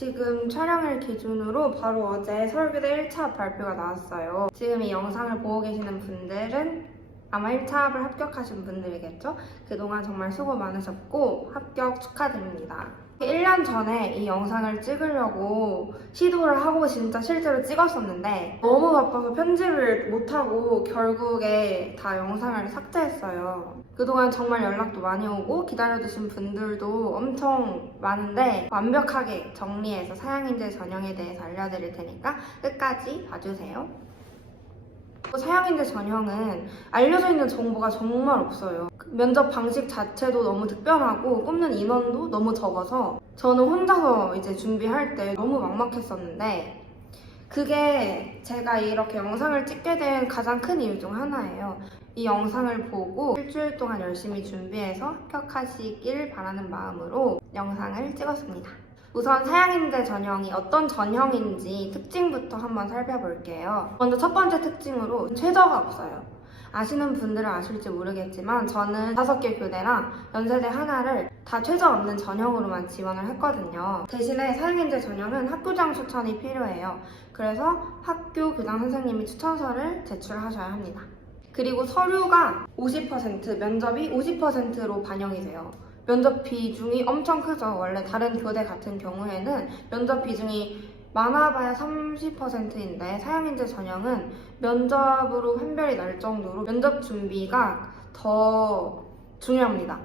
지금 촬영일 기준으로 바로 어제 서울교대 1차 발표가 나왔어요. 지금 이 영상을 보고 계시는 분들은 아마 1차 합을 합격하신 분들이겠죠? 그동안 정말 수고 많으셨고 합격 축하드립니다. 1년 전에 이 영상을 찍으려고 시도를 하고 진짜 실제로 찍었었는데 너무 바빠서 편집을 못하고 결국에 다 영상을 삭제했어요. 그동안 정말 연락도 많이 오고 기다려주신 분들도 엄청 많은데 완벽하게 정리해서 사양인재 전형에 대해서 알려드릴 테니까 끝까지 봐주세요. 사양인재 전형은 알려져 있는 정보가 정말 없어요. 면접 방식 자체도 너무 특별하고 뽑는 인원도 너무 적어서 저는 혼자서 이제 준비할 때 너무 막막했었는데 그게 제가 이렇게 영상을 찍게 된 가장 큰 이유 중 하나예요. 이 영상을 보고 일주일 동안 열심히 준비해서 합격하시길 바라는 마음으로 영상을 찍었습니다. 우선 사양인재 전형이 어떤 전형인지 특징부터 한번 살펴볼게요. 먼저 첫 번째 특징으로 최저가 없어요. 아시는 분들은 아실지 모르겠지만 저는 5개 교대랑 연세대 하나를 다 최저 없는 전형으로만 지원을 했거든요. 대신에 사양인재 전형은 학교장 추천이 필요해요. 그래서 학교 교장 선생님이 추천서를 제출하셔야 합니다. 그리고 서류가 50%, 면접이 50%로 반영이 돼요. 면접 비중이 엄청 크죠. 원래 다른 교대 같은 경우에는 면접 비중이 많아봐야 30%인데 사양인재 전형은 면접으로 판별이 날 정도로 면접 준비가 더 중요합니다.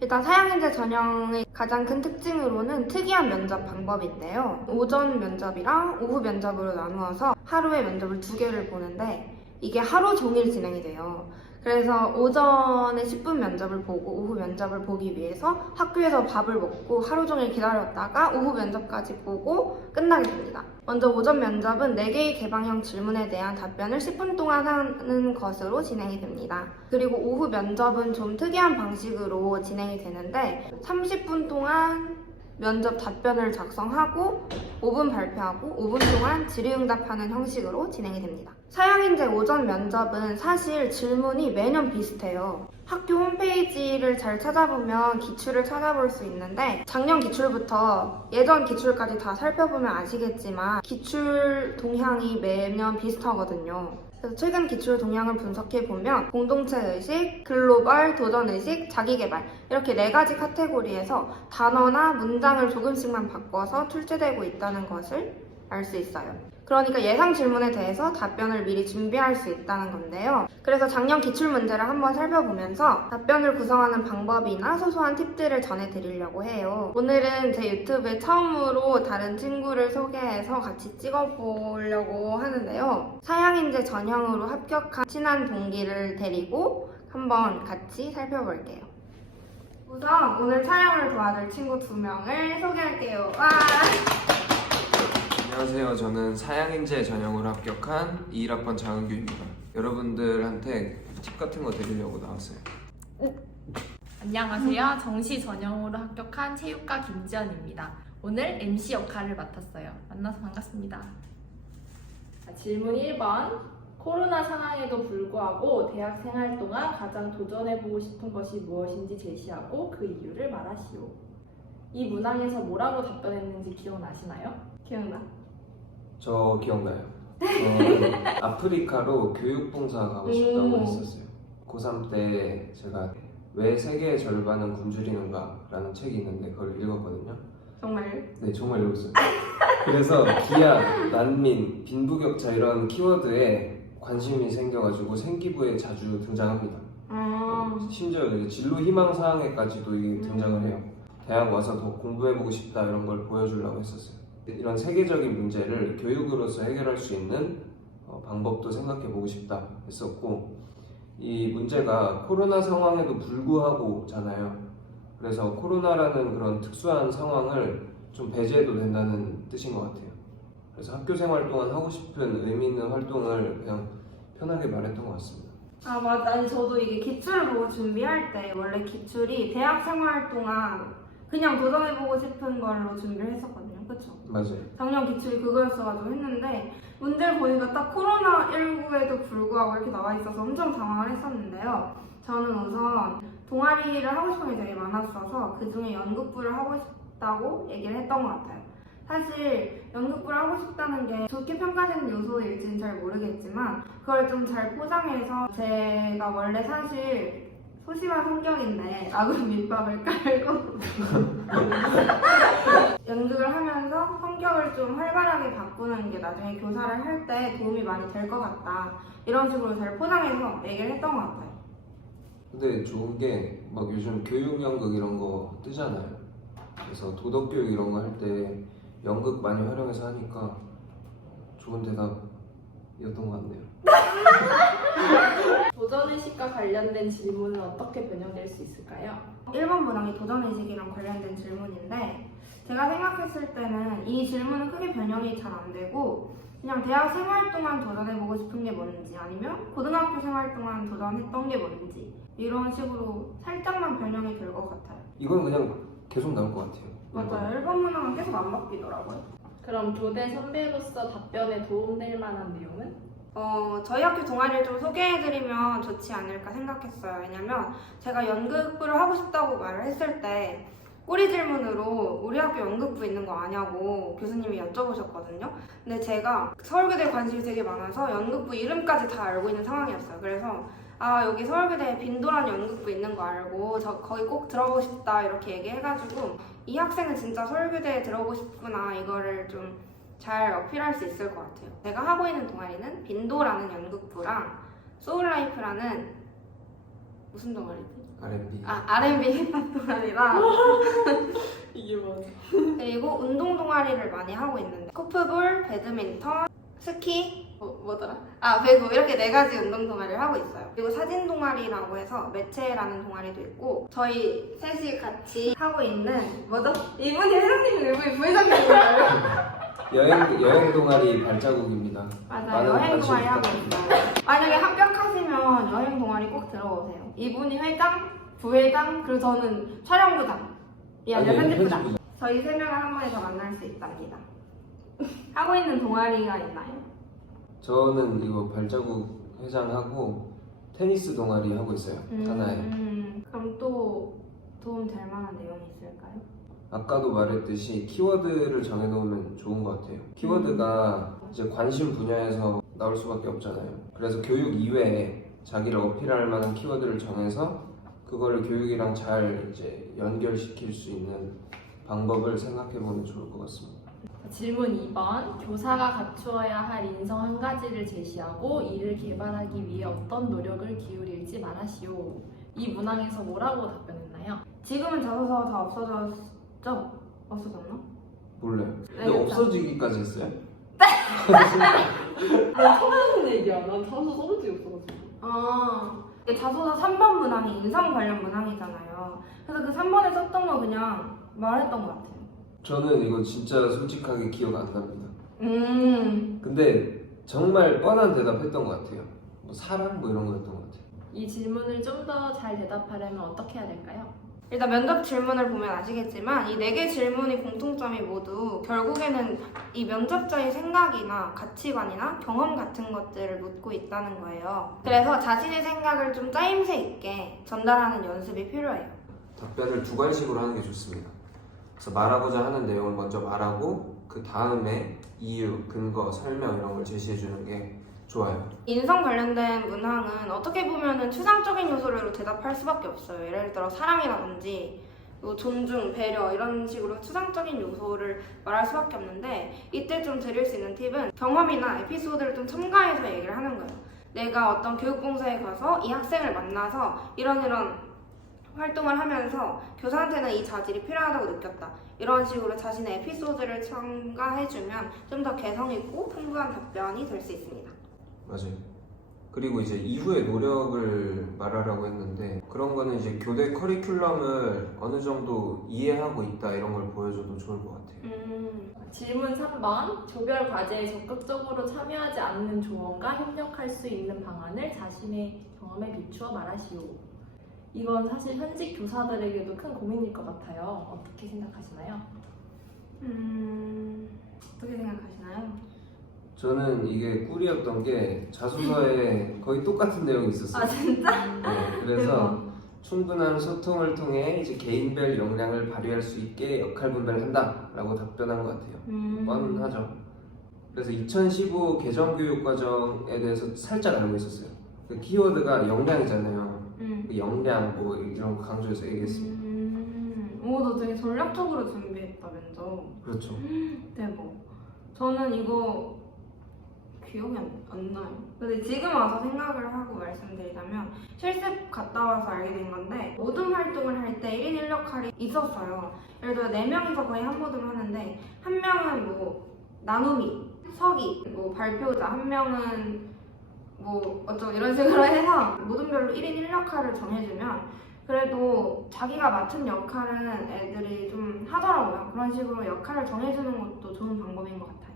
일단 사양인재 전형의 가장 큰 특징으로는 특이한 면접 방법인데요. 오전 면접이랑 오후 면접으로 나누어서 하루에 면접을 2개를 보는데 이게 하루 종일 진행이 돼요. 그래서 오전에 10분 면접을 보고 오후 면접을 보기 위해서 학교에서 밥을 먹고 하루 종일 기다렸다가 오후 면접까지 보고 끝나게 됩니다. 먼저 오전 면접은 4개의 개방형 질문에 대한 답변을 10분 동안 하는 것으로 진행이 됩니다. 그리고 오후 면접은 좀 특이한 방식으로 진행이 되는데 30분 동안 면접 답변을 작성하고 5분 발표하고 5분 동안 질의응답하는 형식으로 진행이 됩니다. 사양인재 오전 면접은 사실 질문이 매년 비슷해요. 학교 홈페이지를 잘 찾아보면 기출을 찾아볼 수 있는데 작년 기출부터 예전 기출까지 다 살펴보면 아시겠지만 기출 동향이 매년 비슷하거든요. 그래서 최근 기출 동향을 분석해보면 공동체의식, 글로벌, 도전의식, 자기개발 이렇게 4가지 카테고리에서 단어나 문장을 조금씩만 바꿔서 출제되고 있다는 것을 알 수 있어요. 그러니까 예상 질문에 대해서 답변을 미리 준비할 수 있다는 건데요. 그래서 작년 기출 문제를 한번 살펴보면서 답변을 구성하는 방법이나 소소한 팁들을 전해드리려고 해요. 오늘은 제 유튜브에 처음으로 다른 친구를 소개해서 같이 찍어보려고 하는데요. 사양인재 전형으로 합격한 친한 동기를 데리고 한번 같이 살펴볼게요. 우선 오늘 촬영을 도와줄 친구 2명을 소개할게요. 와! 안녕하세요. 저는 사양인재 전형으로 합격한 21학번 장은규입니다. 여러분들한테 팁 같은 거 드리려고 나왔어요. 안녕하세요. 정시 전형으로 합격한 체육과 김지연입니다. 오늘 MC 역할을 맡았어요. 만나서 반갑습니다. 질문 1번. 코로나 상황에도 불구하고 대학 생활 동안 가장 도전해보고 싶은 것이 무엇인지 제시하고 그 이유를 말하시오. 이 문항에서 뭐라고 답변했는지 기억나시나요? 기억나? 저 기억나요. 저는 아프리카로 교육봉사 가고 싶다고 했었어요. 고3 때 제가 왜 세계의 절반은 굶주리는가 라는 책이 있는데 그걸 읽었거든요. 정말요? 네, 정말 읽었어요. 그래서 기아, 난민, 빈부격차 이런 키워드에 관심이 생겨가지고 생기부에 자주 등장합니다. 심지어 이제 진로 희망 사항에까지도 이게 등장을 해요. 대학 와서 더 공부해보고 싶다 이런 걸 보여주려고 했었어요. 이런 세계적인 문제를 교육으로서 해결할 수 있는 방법도 생각해보고 싶다 했었고 이 문제가 코로나 상황에도 불구하고잖아요. 그래서 코로나라는 그런 특수한 상황을 좀 배제해도 된다는 뜻인 것 같아요. 그래서 학교 생활 동안 하고 싶은 의미 있는 활동을 그냥 편하게 말했던 것 같습니다. 아 맞아. 아니 저도 이게 기출을 보고 준비할 때 원래 기출이 대학 생활 동안 그냥 도전해보고 싶은 걸로 준비를 했었거든요. 그쵸? 맞아요. 작년 기출이 그거였어가지고 했는데 문제를 보니까 딱 코로나19에도 불구하고 이렇게 나와 있어서 엄청 당황을 했었는데요. 저는 우선 동아리를 하고 싶은 게 되게 많았어서 그 중에 연극부를 하고 싶다고 얘기를 했던 것 같아요. 사실 연극부를 하고 싶다는 게 좋게 평가되는 요소일지는 잘 모르겠지만 그걸 좀 잘 포장해서 제가 원래 사실 소심한 성격인데 나그네 밑밥을 깔고 연극을 하면서 성격을 좀 활발하게 바꾸는 게 나중에 교사를 할 때 도움이 많이 될 것 같다. 이런 식으로 잘 포장해서 얘기를 했던 것 같아요. 근데 좋은 게 막 요즘 교육 연극 이런 거 뜨잖아요. 그래서 도덕 교육 이런 거 할 때 연극 많이 활용해서 하니까 좋은 대답이었던 것 같네요. 도전의식과 관련된 질문은 어떻게 변형될 수 있을까요? 1번 문항이 도전의식이랑 관련된 질문인데 제가 생각했을 때는 이 질문은 크게 변형이 잘 안 되고 그냥 대학 생활 동안 도전해보고 싶은 게 뭔지 아니면 고등학교 생활 동안 도전했던 게 뭔지 이런 식으로 살짝만 변형이 될 것 같아요. 이건 그냥 계속 나올 것 같아요. 맞아요. 1번 문항은 계속 안 바뀌더라고요. 그럼 교대 선배로서 답변에 도움될 만한 내용은? 저희 학교 동아리를 좀 소개해드리면 좋지 않을까 생각했어요. 왜냐면 제가 연극부를 하고 싶다고 말을 했을 때 꼬리 질문으로 우리 학교 연극부 있는 거 아냐고 교수님이 여쭤보셨거든요. 근데 제가 서울교대에 관심이 되게 많아서 연극부 이름까지 다 알고 있는 상황이었어요. 그래서 여기 서울교대에 빈도라는 연극부 있는 거 알고 저 거기 꼭 들어보고 싶다 이렇게 얘기해가지고 이 학생은 진짜 서울교대에 들어오고 싶구나 이거를 좀 잘 어필할 수 있을 것 같아요. 제가 하고 있는 동아리는 빈도라는 연극부랑 소울라이프라는 무슨 동아리지? R&B. R&B 힙합 동아리랑 이게 뭐지? 그리고 운동 동아리를 많이 하고 있는데 코프볼, 배드민턴, 스키, 뭐더라? 배구 이렇게 4가지 운동 동아리를 하고 있어요. 그리고 사진 동아리라고 해서 매체라는 동아리도 있고 저희 셋이 같이 하고 있는 뭐죠? 이분이 회장님이고 이분이 부회장님이에요. 여행 동아리 발자국입니다. 맞아요. 많은 여행 관심 동아리 하고 부탁드립니다. 있어요. 만약에 합격하시면 여행 동아리 꼭 들어오세요. 이분이 회장, 부회장, 그리고 저는 촬영부장, 이 아니라 아니, 편집부장. 편집부장. 저희 3명을 한 번에 더 만날 수 있답니다. 하고 있는 동아리가 있나요? 저는 이거 발자국 회장하고 테니스 동아리 하고 있어요. 하나에. 그럼 또 도움 될 만한 내용이 있을까요? 아까도 말했듯이 키워드를 정해놓으면 좋은 것 같아요. 키워드가 이제 관심 분야에서 나올 수밖에 없잖아요. 그래서 교육 이외에 자기를 어필할 만한 키워드를 정해서 그거를 교육이랑 잘 이제 연결시킬 수 있는 방법을 생각해보면 좋을 것 같습니다. 질문 2번. 교사가 갖추어야 할 인성 한 가지를 제시하고 이를 개발하기 위해 어떤 노력을 기울일지 말하시오. 이 문항에서 뭐라고 답변했나요? 지금은 자소서 다 없어졌죠? 없어졌나? 몰라요. 네, 근데 없어지기까지 했어요? 나 처음 듣는 얘기야. 난 자소 써본 적이 없어가지고. 이게 자소서 3번 문항이 인성 관련 문항이잖아요. 그래서 그 3번에 썼던 거 그냥 말했던 것 같아요. 저는 이거 진짜 솔직하게 기억 안 납니다. 음. 근데 정말 뻔한 대답했던 것 같아요. 뭐 사랑 뭐 이런 거였던 것 같아요. 이 질문을 좀 더 잘 대답하려면 어떻게 해야 될까요? 일단 면접 질문을 보면 아시겠지만 이 4개 질문의 공통점이 모두 결국에는 이 면접자의 생각이나 가치관이나 경험 같은 것들을 묻고 있다는 거예요. 그래서 자신의 생각을 좀 짜임새 있게 전달하는 연습이 필요해요. 답변을 두괄식으로 하는 게 좋습니다. 그래서 말하고자 하는 내용을 먼저 말하고 그 다음에 이유, 근거, 설명 이런 걸 제시해 주는 게 좋아요. 인성 관련된 문항은 어떻게 보면은 추상적인 요소로 대답할 수밖에 없어요. 예를 들어 사랑이라든지 뭐 존중, 배려 이런 식으로 추상적인 요소를 말할 수밖에 없는데 이때 좀 드릴 수 있는 팁은 경험이나 에피소드를 좀 첨가해서 얘기를 하는 거예요. 내가 어떤 교육봉사에 가서 이 학생을 만나서 이런 활동을 하면서 교사한테는 이 자질이 필요하다고 느꼈다. 이런 식으로 자신의 에피소드를 첨가해주면 좀 더 개성있고 풍부한 답변이 될 수 있습니다. 맞아요. 그리고 이제 이후의 노력을 말하라고 했는데 그런 거는 이제 교대 커리큘럼을 어느 정도 이해하고 있다 이런 걸 보여줘도 좋을 것 같아요. 질문 3번. 조별 과제에 적극적으로 참여하지 않는 조언과 협력할 수 있는 방안을 자신의 경험에 비추어 말하시오. 이건 사실 현직 교사들에게도 큰 고민일 것 같아요. 어떻게 생각하시나요? 어떻게 생각하시나요? 저는 이게 꿀이었던 게 자소서에 거의 똑같은 내용이 있었어요. 진짜? 네, 그래서 충분한 소통을 통해 이제 개인별 역량을 발휘할 수 있게 역할 분배를 한다라고 답변한 것 같아요. 뻔하죠. 그래서 2015 개정교육과정에 대해서 살짝 알고 있었어요. 그 키워드가 역량이잖아요. 그 역량 뭐 이런 거 강조해서 얘기했습니다. 오, 너 되게 전략적으로 준비했다, 면접. 그렇죠. 대박. 저는 이거 기억이 안 나요. 근데 지금 와서 생각을 하고 말씀드리자면 실습 갔다 와서 알게 된 건데 모둠 활동을 할 때 1인 1역할이 있었어요. 예를 들어 4명이서 거의 한 모둠을 하는데 한 명은 뭐 나눔이, 서기, 뭐 발표자, 한 명은 뭐 어쩌고 이런 식으로 해서 모둠별로 1인 1역할을 정해주면 그래도 자기가 맡은 역할은 애들이 좀 하더라고요. 그런 식으로 역할을 정해주는 것도 좋은 방법인 것 같아요.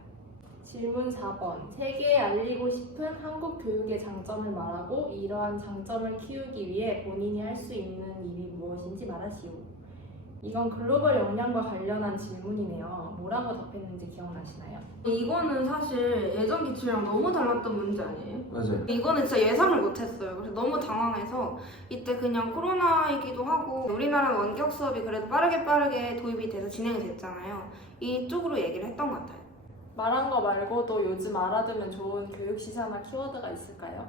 질문 4번. 세계에 알리고 싶은 한국 교육의 장점을 말하고 이러한 장점을 키우기 위해 본인이 할 수 있는 일이 무엇인지 말하시오. 이건 글로벌 역량과 관련한 질문이네요. 뭐라고 답했는지 기억나시나요? 이거는 사실 예전 기출이랑 너무 달랐던 문제 아니에요? 맞아요. 이거는 진짜 예상을 못했어요. 그래서 너무 당황해서 이때 그냥 코로나이기도 하고 우리나라 원격 수업이 그래도 빠르게 도입이 돼서 진행이 됐잖아요. 이쪽으로 얘기를 했던 것 같아요. 말한 거 말고도 요즘 알아두면 좋은 교육 시사나 키워드가 있을까요?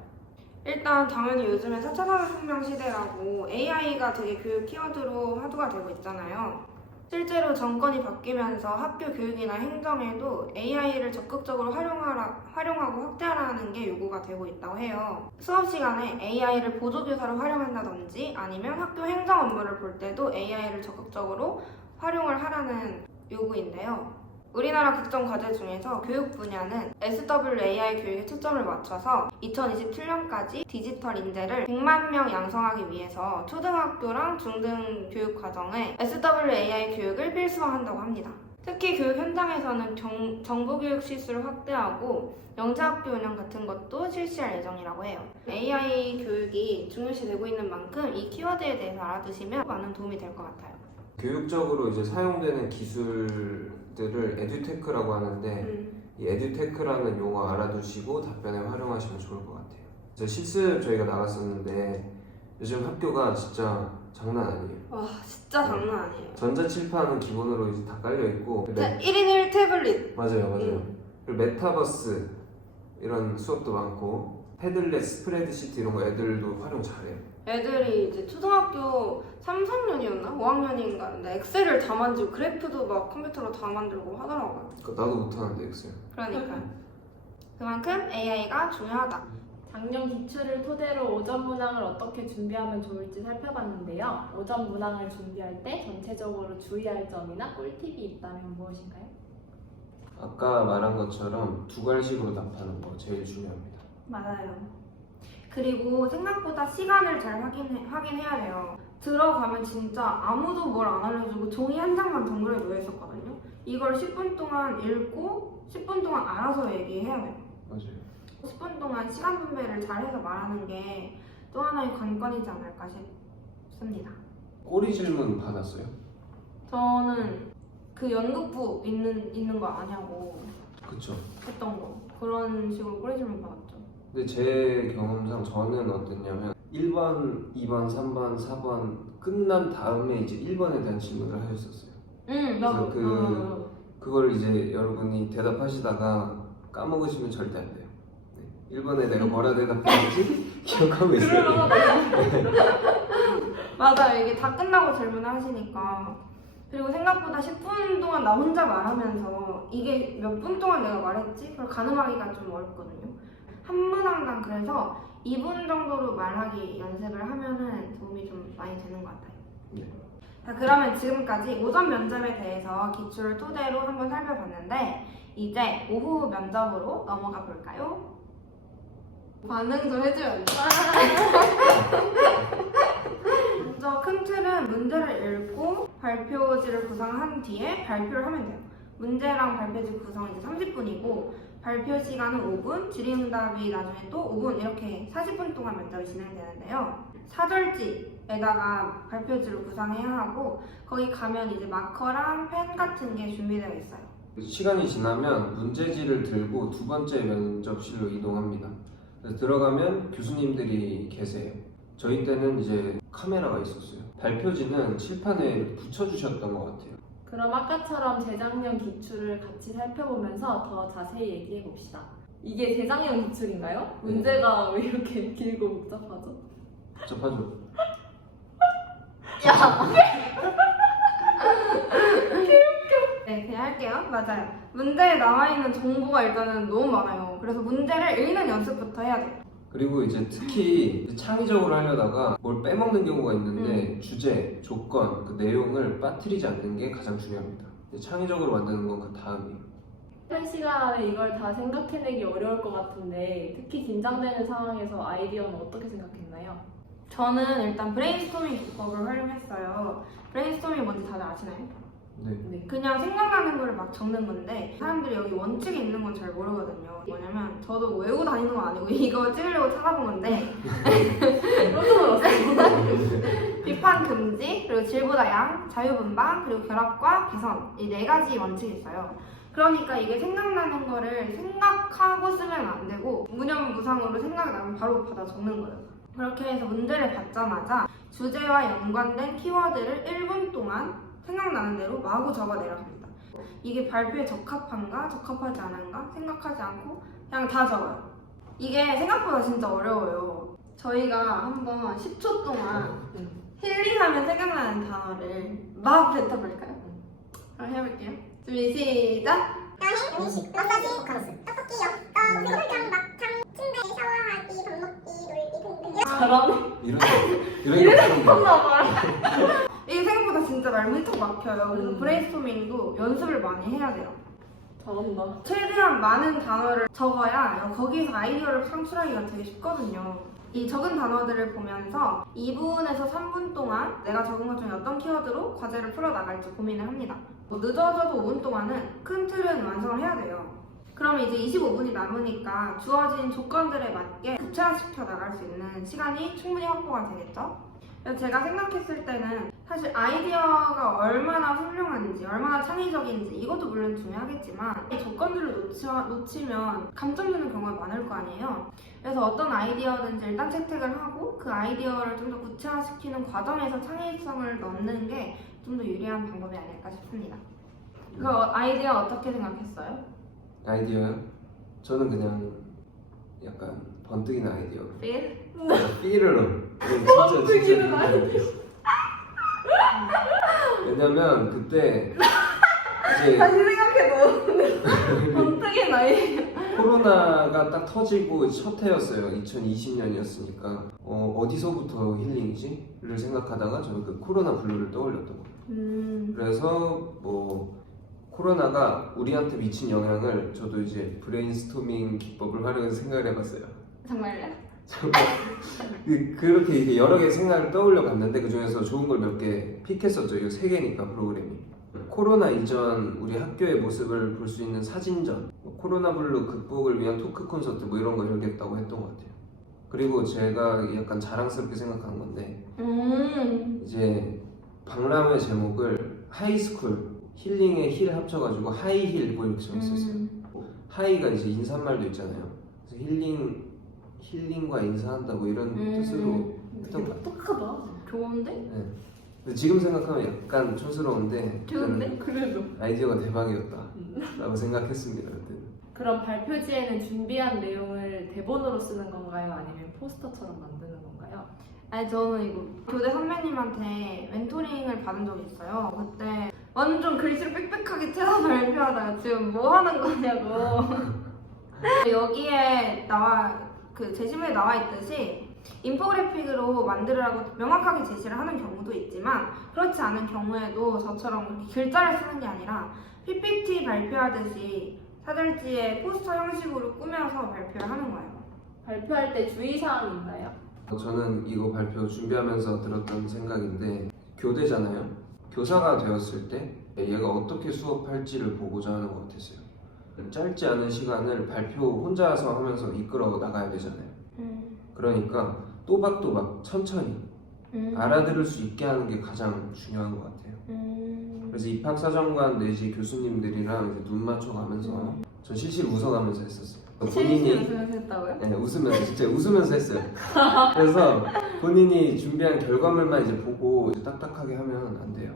일단 당연히 요즘에 4차 산업혁명 시대라고 AI가 되게 교육 키워드로 화두가 되고 있잖아요. 실제로 정권이 바뀌면서 학교 교육이나 행정에도 AI를 적극적으로 활용하고 확대하라는 게 요구가 되고 있다고 해요. 수업 시간에 AI를 보조교사로 활용한다든지 아니면 학교 행정 업무를 볼 때도 AI를 적극적으로 활용을 하라는 요구인데요. 우리나라 국정 과제 중에서 교육 분야는 SWAI 교육에 초점을 맞춰서 2027년까지 디지털 인재를 100만 명 양성하기 위해서 초등학교랑 중등 교육 과정에 SWAI 교육을 필수화한다고 합니다. 특히 교육 현장에서는 정보교육 실수를 확대하고 영재학교 운영 같은 것도 실시할 예정이라고 해요. AI 교육이 중요시되고 있는 만큼 이 키워드에 대해서 알아두시면 많은 도움이 될 것 같아요. 교육적으로 이제 사용되는 기술들을 에듀테크라고 하는데 이 에듀테크라는 용어 알아두시고 답변에 활용하시면 좋을 것 같아요. 그래서 실습 저희가 나갔었는데 요즘 학교가 진짜 장난 아니에요. 와, 진짜 장난 아니에요. 전자칠판은 기본으로 이제 다 깔려 있고 진짜 1인 1태블릿. 맞아요. 그리고 메타버스 이런 수업도 많고 패들렛, 스프레드시트 이런 거 애들도 활용 잘해요. 애들이 이제 초등학교 3, 4학년이었나? 5학년인가? 근데 엑셀을 다 만들고 그래프도 막 컴퓨터로 다 만들고 하더라고요. 나도 못하는데 엑셀. 그러니까 그만큼 AI가 중요하다. 작년 기출을 토대로 오전 문항을 어떻게 준비하면 좋을지 살펴봤는데요. 오전 문항을 준비할 때 전체적으로 주의할 점이나 꿀팁이 있다면 무엇인가요? 아까 말한 것처럼 두괄식으로 답하는 거 제일 중요합니다. 맞아요. 그리고 생각보다 시간을 잘 확인해야 돼요. 들어가면 진짜 아무도 뭘 안 알려주고 종이 한 장만 덩그러니 놓여 있었거든요. 이걸 10분 동안 읽고 10분 동안 알아서 얘기해야 돼요. 맞아요. 10분 동안 시간 분배를 잘해서 말하는 게 또 하나의 관건이지 않을까 싶습니다. 꼬리 질문 받았어요? 저는 그 연극부 있는 거 아냐고 그쵸. 했던 거 그런 식으로 꼬리 질문 받았죠. 근데 제 경험상 저는 어땠냐면 1번, 2번, 3번, 4번 끝난 다음에 이제 1번에 대한 질문을 하셨었어요. 나도. 그래서 그걸 이제 여러분이 대답하시다가 까먹으시면 절대 안 돼요. 네. 1번에 내가 뭐라 대답했는지 기억하고 있어요. 맞아요. 이게 다 끝나고 질문을 하시니까. 그리고 생각보다 10분 동안 나 혼자 말하면서 이게 몇 분 동안 내가 말했지? 그걸 가늠하기가 좀 어렵거든요. 한 문항당 그래서 2분 정도로 말하기 연습을 하면은 도움이 좀 많이 되는 것 같아요. 네. 자, 그러면 지금까지 오전 면접에 대해서 기출을 토대로 한번 살펴봤는데 이제 오후 면접으로 넘어가 볼까요? 반응 좀 해줘야지. 먼저 큰 틀은 문제를 읽고 발표지를 구성한 뒤에 발표를 하면 돼요. 문제랑 발표지 구성은 이제 30분이고 발표 시간은 5분, 질의응답이 나중에 또 5분 이렇게 40분 동안 면접이 진행되는데요. 사절지에다가 발표지를 구상해야 하고 거기 가면 이제 마커랑 펜 같은 게 준비되어 있어요. 시간이 지나면 문제지를 들고 두 번째 면접실로 이동합니다. 그래서 들어가면 교수님들이 계세요. 저희 때는 이제 카메라가 있었어요. 발표지는 칠판에 이렇게 붙여주셨던 것 같아요. 그럼 아까처럼 재작년 기출을 같이 살펴보면서 더 자세히 얘기해 봅시다. 이게 재작년 기출인가요? 문제가 왜 이렇게 길고 복잡하죠? 복잡하죠? 네, 그냥 할게요. 맞아요. 문제에 나와 있는 정보가 일단은 너무 많아요. 그래서 문제를 읽는 연습부터 해야 돼요. 그리고 이제 특히 이제 창의적으로 하려다가 뭘 빼먹는 경우가 있는데 주제, 조건, 그 내용을 빠뜨리지 않는 게 가장 중요합니다. 이제 창의적으로 만드는 건 그 다음이에요. 한 시간 안에 이걸 다 생각해내기 어려울 것 같은데 특히 긴장되는 상황에서 아이디어는 어떻게 생각했나요? 저는 일단 브레인스토밍 기법을 활용했어요. 브레인스토밍이 뭔지 다들 아시나요? 네. 그냥 생각나는 거를 막 적는 건데 사람들이 여기 원칙이 있는 건 잘 모르거든요. 뭐냐면 저도 뭐 외우고 다니는 건 아니고 이거 찍으려고 찾아본 건데 깜짝 놀랐어요. 비판 금지, 그리고 질보다 양, 자유분방, 그리고 결합과 개선 이 네 가지 원칙이 있어요. 그러니까 이게 생각나는 거를 생각하고 쓰면 안 되고 무념무상으로 생각이 나면 바로 받아 적는 거예요. 그렇게 해서 문제를 받자마자 주제와 연관된 키워드를 1분 동안 생각나는 대로 마구 적어 내려갑니다. 이게 발표에 적합한가 적합하지 않은가 생각하지 않고 그냥 다 적어요. 이게 생각보다 진짜 어려워요. 저희가 한번 10초 동안 힐링하면 생각나는 단어를 막 뱉어볼까요? 그럼 해볼게요. 준비 시작! 여행, 음식, 마사지, 호캉스, 떡볶이, 엽떡, 설경, 막창, 침대, 샤워하기, 밥 먹기, 놀기 등등. 잘하네. 이런 게 처음 이게 생각보다 진짜 말문이 막혀요. 그래서 브레인스토밍도 연습을 많이 해야 돼요. 잘한다. 최대한 많은 단어를 적어야 거기서 아이디어를 창출하기가 되게 쉽거든요. 이 적은 단어들을 보면서 2분에서 3분 동안 내가 적은 것 중에 어떤 키워드로 과제를 풀어나갈지 고민을 합니다. 뭐 늦어져도 5분 동안은 큰 틀은 완성을 해야 돼요. 그러면 이제 25분이 남으니까 주어진 조건들에 맞게 구체화시켜 나갈 수 있는 시간이 충분히 확보가 되겠죠? 그래서 제가 생각했을 때는 사실 아이디어가 얼마나 훌륭한지, 얼마나 창의적인지 이것도 물론 중요하겠지만 이 조건들을 놓치면 감점 주는 경우가 많을 거 아니에요. 그래서 어떤 아이디어든지 일단 채택을 하고 그 아이디어를 좀 더 구체화시키는 과정에서 창의성을 넣는 게 좀 더 유리한 방법이 아닐까 싶습니다. 그 아이디어 어떻게 생각했어요? 아이디어요? 저는 그냥 약간 번뜩이는 아이디어. 필? 삐르르. 번뜩이는 아이디어. 왜냐면 그때 이제 다시 생각해도 번뜩이 나이 코로나가 딱 터지고 첫 해였어요. 2020년이었으니까 어디서부터 힐링이지?를 생각하다가 저는 그 코로나 블루를 떠올렸던 거예요. 그래서 뭐 코로나가 우리한테 미친 영향을 저도 이제 브레인스토밍 기법을 활용해서 생각을 해봤어요. 정말요? 그렇게 이게 여러 개 생각을 떠올려 봤는데 그 중에서 좋은 걸 몇 개 픽했었죠. 이거 3개니까 프로그램이. 코로나 이전 우리 학교의 모습을 볼 수 있는 사진전, 코로나 블루 극복을 위한 토크 콘서트 뭐 이런 거 열겠다고 했던 것 같아요. 그리고 제가 약간 자랑스럽게 생각한 건데 이제 박람회 제목을 하이스쿨 힐링의 힐 합쳐가지고 하이힐 뭐 이렇게 정했었어요. 하이가 이제 인사말도 있잖아요. 그래서 힐링과 인사한다 뭐 이런 뜻으로 했던 것 같아요. 똑똑하다. 좋은데? 네. 근데 지금 생각하면 약간 촌스러운데 좋은데? 저는 그래도. 아이디어가 대박이었다 라고 생각했습니다. 그때. 그럼 발표지에는 준비한 내용을 대본으로 쓰는 건가요? 아니면 포스터처럼 만드는 건가요? 아니 저는 이거 교대 선배님한테 멘토링을 받은 적이 있어요. 그때 완전 글씨를 빽빽하게 채서 발표하다가 지금 뭐 하는 거냐고 여기에 그 제시문에 나와 있듯이 인포그래픽으로 만들으라고 명확하게 제시를 하는 경우도 있지만 그렇지 않은 경우에도 저처럼 그렇게 글자를 쓰는 게 아니라 PPT 발표하듯이 사절지에 포스터 형식으로 꾸며서 발표를 하는 거예요. 발표할 때 주의사항이 있나요? 저는 이거 발표 준비하면서 들었던 생각인데 교대잖아요. 교사가 되었을 때 얘가 어떻게 수업할지를 보고자 하는 것 같았어요. 짧지 않은 시간을 발표 혼자서 하면서 이끌어 나가야 되잖아요. 그러니까 또박또박 천천히 알아들을 수 있게 하는 게 가장 중요한 것 같아요. 그래서 입학사정관 내지 교수님들이랑 이제 눈 맞춰가면서 전 실실 웃어가면서 했었어요. 실실 웃으면서 했다고요? 네, 웃으면서 진짜 웃으면서 했어요. 그래서 본인이 준비한 결과물만 이제 보고 이제 딱딱하게 하면 안 돼요.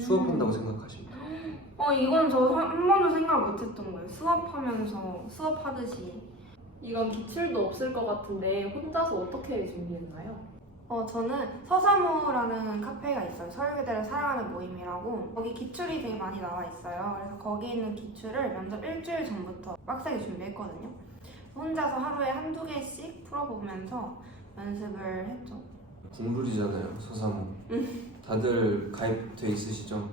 수업한다고 생각하십니다. 이건 저 한 번도 생각 못했던 거예요. 수업하면서 수업하듯이. 이건 기출도 없을 것 같은데 혼자서 어떻게 준비했나요? 저는 서사모라는 카페가 있어요. 서울대를 사랑하는 모임이라고. 거기 기출이 되게 많이 나와 있어요. 그래서 거기 있는 기출을 면접 일주일 전부터 빡세게 준비했거든요. 혼자서 하루에 한두 개씩 풀어보면서 연습을 했죠. 공부리잖아요, 서사모. 다들 가입돼 있으시죠?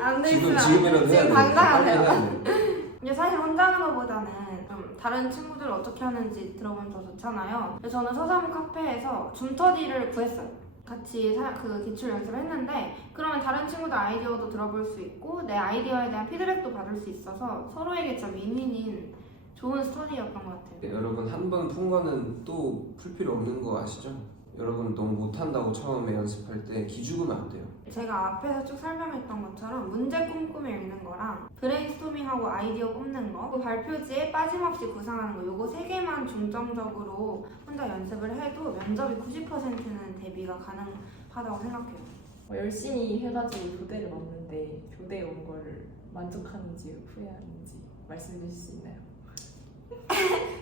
안 돼 있으면 지금이라도 해야 지금 돼요. 당장 하세요. 해야 돼요. 근데 사실 혼자 하는 것보다는 좀 다른 친구들 어떻게 하는지 들어보면 더 좋잖아요. 그래서 저는 서사모 카페에서 줌터디를 구했어요. 같이 그 기출 연습을 했는데 그러면 다른 친구들 아이디어도 들어볼 수 있고 내 아이디어에 대한 피드백도 받을 수 있어서 서로에게 진짜 윈윈인 좋은 스터디였던 것 같아요. 네, 여러분 한 번 푼 거는 또 풀 필요 없는 거 아시죠? 여러분 너무 못한다고 처음에 연습할 때 기죽으면 안 돼요. 제가 앞에서 쭉 설명했던 것처럼 문제 꼼꼼히 읽는 거랑 브레인스토밍하고 아이디어 뽑는 거, 그리고 발표지에 빠짐없이 구상하는 거, 요거 3개만 중점적으로 혼자 연습을 해도 면접이 90%는 대비가 가능하다고 생각해요. 열심히 해가지고 교대를 왔는데 교대에 온 걸 만족하는지 후회하는지 말씀해 주실 수 있나요?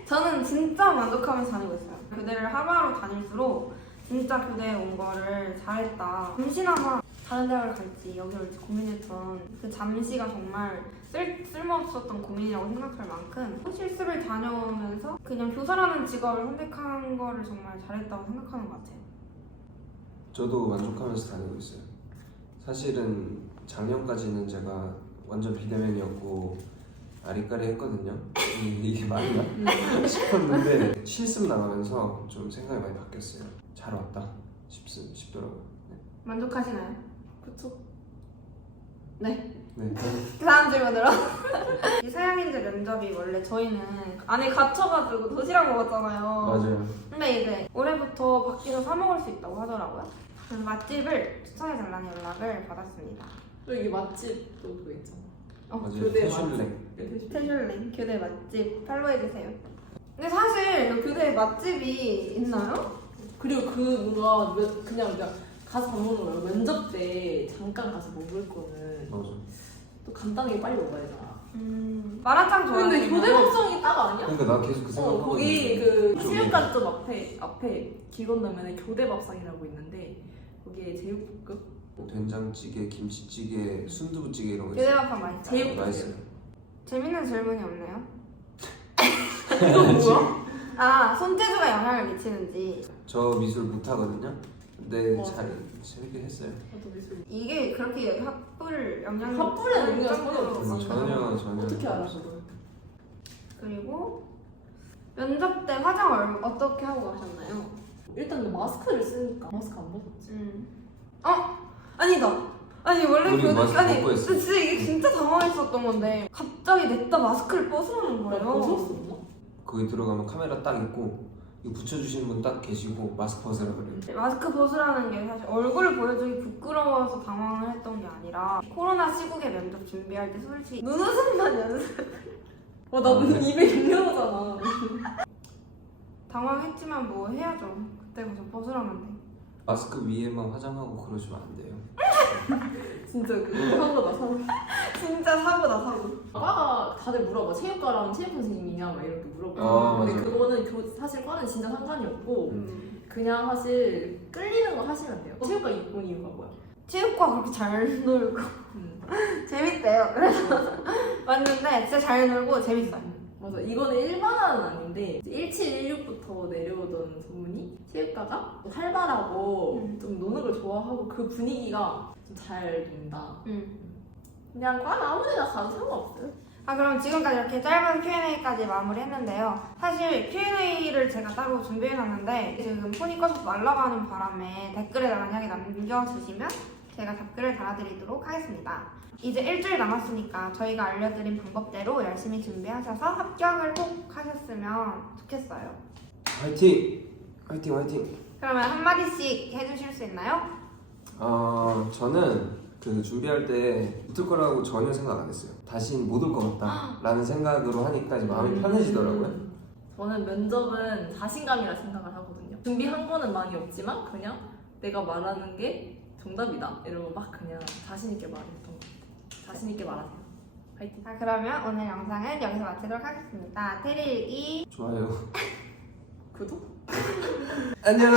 저는 진짜 만족하면서 다니고 있어요. 교대를 하루하루 다닐수록 진짜 교대에 온 거를 잘했다. 잠시나마 다른 대학을 갈지 여기 올지 고민했던 그 잠시가 정말 쓸모없었던 고민이라고 생각할 만큼 실습을 다녀오면서 그냥 교사라는 직업을 선택한 거를 정말 잘했다고 생각하는 것 같아요. 저도 만족하면서 다니고 있어요. 사실은 작년까지는 제가 완전 비대면이었고 아리까리 했거든요. 이게 맞나 싶었는데 실습 나가면서 좀 생각이 많이 바뀌었어요. 잘 왔다 싶더라고요. 네. 만족하시나요? 그쵸? 네. 그 다음 질문으로 이 서양인들 면접이 원래 저희는 안에 갇혀가지고 도시락 먹었잖아요. 맞아요. 근데 이제 올해부터 밖에서 사 먹을 수 있다고 하더라고요. 그래서 맛집을 추천해달라는 연락을 받았습니다. 또 이게 맛집도 그거 있잖아. 맞아요. 교대 태슐랭. 태슐랭 교대 맛집 팔로우해주세요. 근데 사실 교대에 맛집이 있나요? 그리고 그 뭔가 그냥 가서 밥 먹는 거예요. 면접 때 잠깐 가서 먹을 거는 맞아. 또 간단하게 빨리 먹어야 되잖아. 마라탕 좋아하시나요? 근데 교대 밥상이 딱 아니야? 그러니까 나 계속 그 생각. 거기 그 체육관 앞에 길 건너면 교대 밥상이라고 있는데 거기에 제육볶음, 된장찌개, 김치찌개, 순두부찌개 이런 거 교대 있어요. 밥상 맛있어요. 제육 맛있어요. 재밌는 질문이 없네요. 이거 뭐야? 아, 손재주가 영향을 미치는지. 저 미술 못하거든요. 근데 맞아. 잘 재밌게 했어요. 나도 미술. 이게 그렇게 학불 영향을 학불에 미칠 영향 정도로 전혀 없어요. 전혀. 어떻게 알았어 너? 그리고 면접 때 화장을 어떻게 하고 가셨나요? 일단 마스크를 쓰니까 마스크 안 벗었지. 아니다. 아니 원래 우리 마스크 아니 벗고 했어. 진짜 이게 진짜 당황했었던 건데 갑자기 냈다 마스크를 벗으라는 나 거예요. 벗었었나? 거기 들어가면 카메라 딱 있고 이거 붙여주시는 분 딱 계시고 마스크 벗으라 그래요. 마스크 벗으라는 게 사실 얼굴을 보여주기 부끄러워서 당황을 했던 게 아니라 코로나 시국에 면접 준비할 때 솔직히 눈웃음만 연습 나 무슨 입에 밀려오잖아. 당황했지만 뭐 해야죠. 그때 가서 벗으라면 돼. 마스크 위에만 화장하고 그러시면 안 돼요. 진짜 그거 사고다 사고. 진짜 사고다 사고. 과가 다들 물어봐. 체육과랑 체육 선생님이냐 막 이렇게 물어봐. 근데 맞아요. 그거는 사실 과는 진짜 상관이 없고 그냥 사실 끌리는 거 하시면 돼요. 체육과 온 이유가 뭐야? 체육과 그렇게 잘 놀고 재밌대요. 그래서 왔는데 진짜 잘 놀고 재밌어요. 맞아. 이거는 일반화는 아닌데 1716부터 내려오던 소문이 체육과가 활발하고 좀 노는 걸 좋아하고 그 분위기가 좀 잘 논다. 그냥 과는 아무 데나 가도 상관없어요. 그럼 지금까지 이렇게 짧은 Q&A까지 마무리했는데요. 사실 Q&A를 제가 따로 준비해놨는데 지금 폰이 꺼져서 날아가는 바람에 댓글에 만약에 남겨주시면 제가 답글을 달아드리도록 하겠습니다. 이제 일주일 남았으니까 저희가 알려드린 방법대로 열심히 준비하셔서 합격을 꼭 하셨으면 좋겠어요. 화이팅! 화이팅 화이팅! 그러면 한마디씩 해주실 수 있나요? 저는 그 준비할 때 붙을 거라고 전혀 생각 안 했어요. 다신 못 올 것 같다 라는 생각으로 하니까 이제 마음이 편해지더라고요. 저는 면접은 자신감이라 생각을 하거든요. 준비한 거는 많이 없지만 그냥 내가 말하는 게 정답이다 이러고 막 그냥 자신 있게 말했던 것 같아요. 자신 있게 말하세요. 파이팅. 자, 그러면 오늘 영상은 여기서 마치도록 하겠습니다. 테리일기 좋아요. 구독. 안녕.